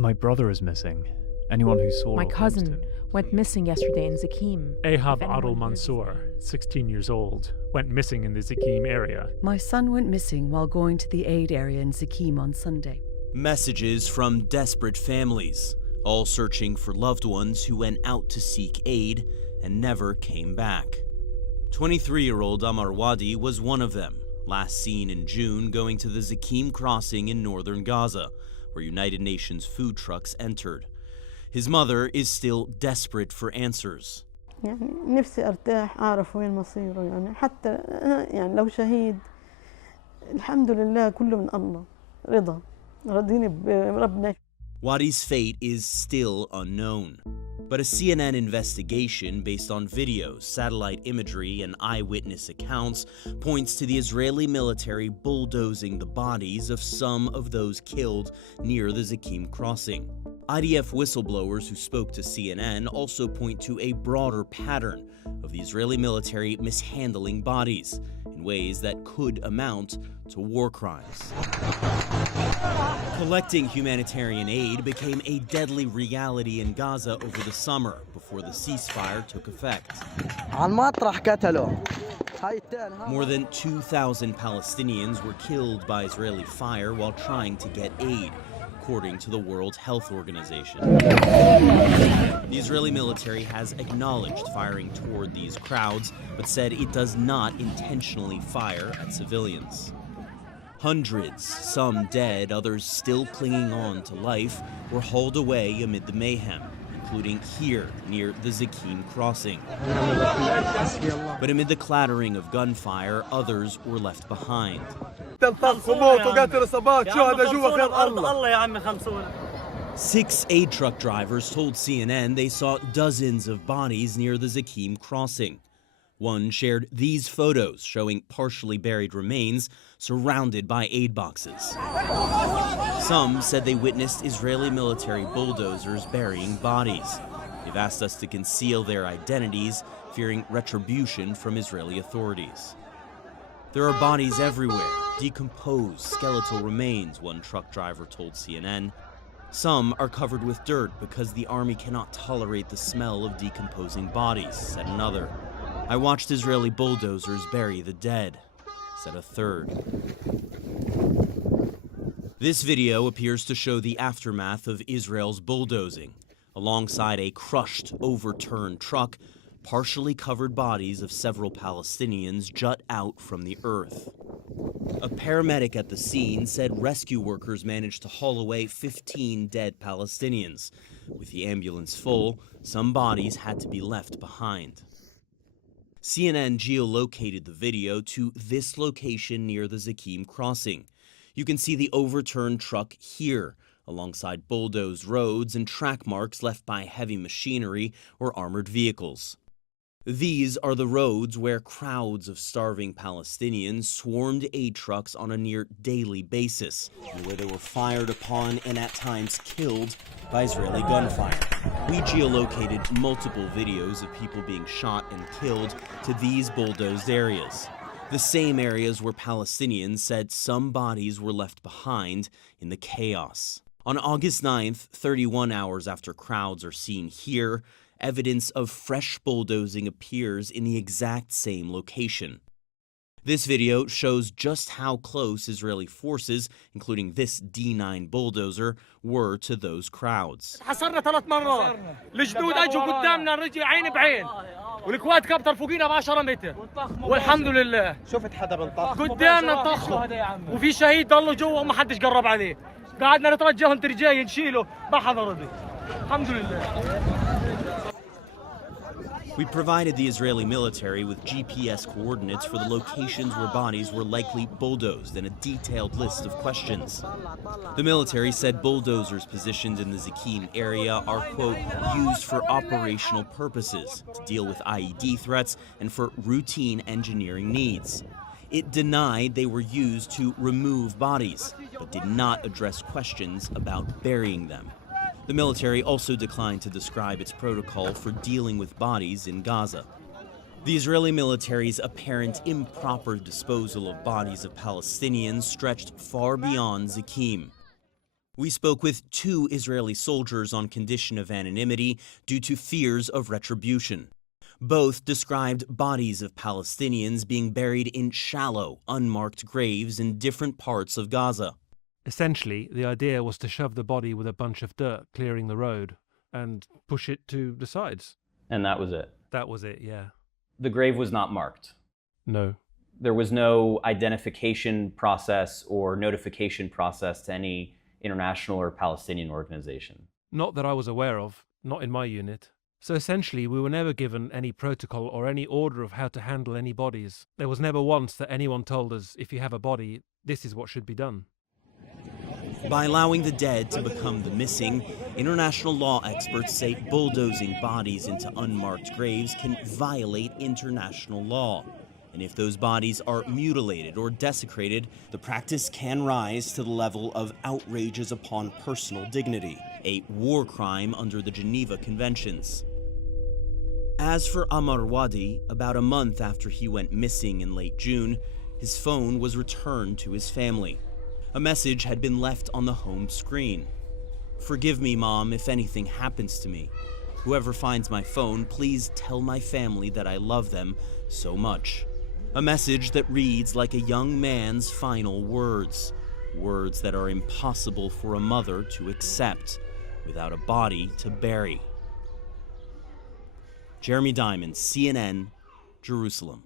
My brother is missing. Anyone who saw My or cousin glimpsed him. went missing yesterday in Zeykeem. Ahab If anyone Adel hears his Mansour, name. 16 years old, went missing in the Zeykeem area. My son went missing while going to the aid area in Zeykeem on Sunday. Messages from desperate families, all searching for loved ones who went out to seek aid and never came back. 23-year-old Amar Wadi was one of them, last seen in June going to the Zeykeem crossing in northern Gaza, where United Nations food trucks entered. His mother is still desperate for answers. يعني نفسي ارتاح اعرف وين مصيره يعني حتى أنا يعني لو شهيد الحمد لله كله من الله رضا راضيني بربنا. Wadi's fate is still unknown, but a CNN investigation based on videos, satellite imagery, and eyewitness accounts points to the Israeli military bulldozing the bodies of some of those killed near the Zeykeem crossing. IDF whistleblowers who spoke to CNN also point to a broader pattern of the Israeli military mishandling bodies in ways that could amount to war crimes. Collecting humanitarian aid became a deadly reality in Gaza over the summer before the ceasefire took effect. More than 2,000 Palestinians were killed by Israeli fire while trying to get aid, according to the World Health Organization. The Israeli military has acknowledged firing toward these crowds, but said it does not intentionally fire at civilians. Hundreds, some dead, others still clinging on to life, were hauled away amid the mayhem, including here near the Zeykeem crossing. But amid the clattering of gunfire, others were left behind. 6 aid truck drivers told CNN they saw dozens of bodies near the Zeykeem crossing. One shared these photos showing partially buried remains surrounded by aid boxes. Some said they witnessed Israeli military bulldozers burying bodies. They've asked us to conceal their identities, fearing retribution from Israeli authorities. There are bodies everywhere, decomposed skeletal remains, one truck driver told CNN. Some are covered with dirt because the army cannot tolerate the smell of decomposing bodies, said another. I watched Israeli bulldozers bury the dead, said a third. This video appears to show the aftermath of Israel's bulldozing. Alongside a crushed, overturned truck, partially covered bodies of several Palestinians jut out from the earth. A paramedic at the scene said rescue workers managed to haul away 15 dead Palestinians. With the ambulance full, some bodies had to be left behind. CNN geolocated the video to this location near the Zeykeem crossing. You can see the overturned truck here, alongside bulldozed roads and track marks left by heavy machinery or armored vehicles. These are the roads where crowds of starving Palestinians swarmed aid trucks on a near daily basis, and where they were fired upon and at times killed by Israeli gunfire. We geolocated multiple videos of people being shot and killed to these bulldozed areas, the same areas where Palestinians said some bodies were left behind in the chaos. On August 9th, 31 hours after crowds are seen here, evidence of fresh bulldozing appears in the exact same location. This video shows just how close Israeli forces, including this D9 bulldozer, were to those crowds. حصرنا 3 مرات الجنود اجوا قدامنا رجع عين بعين والكواد كابتر فوقينا ب 10 متر والحمد لله شفت حدا بنطخ قدامنا انطخوا وفي شهيد ضلوا جوا وما حدش قرب عليه قعدنا نترجاهم ترجاي نشيله ما حدا رضي الحمد لله. We provided the Israeli military with GPS coordinates for the locations where bodies were likely bulldozed and a detailed list of questions. The military said bulldozers positioned in the Zeykeem area are, quote, used for operational purposes, to deal with IED threats and for routine engineering needs. It denied they were used to remove bodies, but did not address questions about burying them. The military also declined to describe its protocol for dealing with bodies in Gaza. The Israeli military's apparent improper disposal of bodies of Palestinians stretched far beyond Zeykeem. We spoke with 2 Israeli soldiers on condition of anonymity due to fears of retribution. Both described bodies of Palestinians being buried in shallow, unmarked graves in different parts of Gaza. Essentially, the idea was to shove the body with a bunch of dirt clearing the road and push it to the sides. And that was it? That was it, yeah. The grave was not marked? No. There was no identification process or notification process to any international or Palestinian organization? Not that I was aware of, not in my unit. So essentially, we were never given any protocol or any order of how to handle any bodies. There was never once that anyone told us, if you have a body, this is what should be done. By allowing the dead to become the missing, international law experts say bulldozing bodies into unmarked graves can violate international law. And if those bodies are mutilated or desecrated, the practice can rise to the level of outrages upon personal dignity, a war crime under the Geneva Conventions. As for Amar Wadi, about a month after he went missing in late June, his phone was returned to his family. A message had been left on the home screen. "Forgive me, Mom, if anything happens to me. Whoever finds my phone, please tell my family that I love them so much." A message that reads like a young man's final words. Words that are impossible for a mother to accept without a body to bury. Jeremy Diamond, CNN, Jerusalem.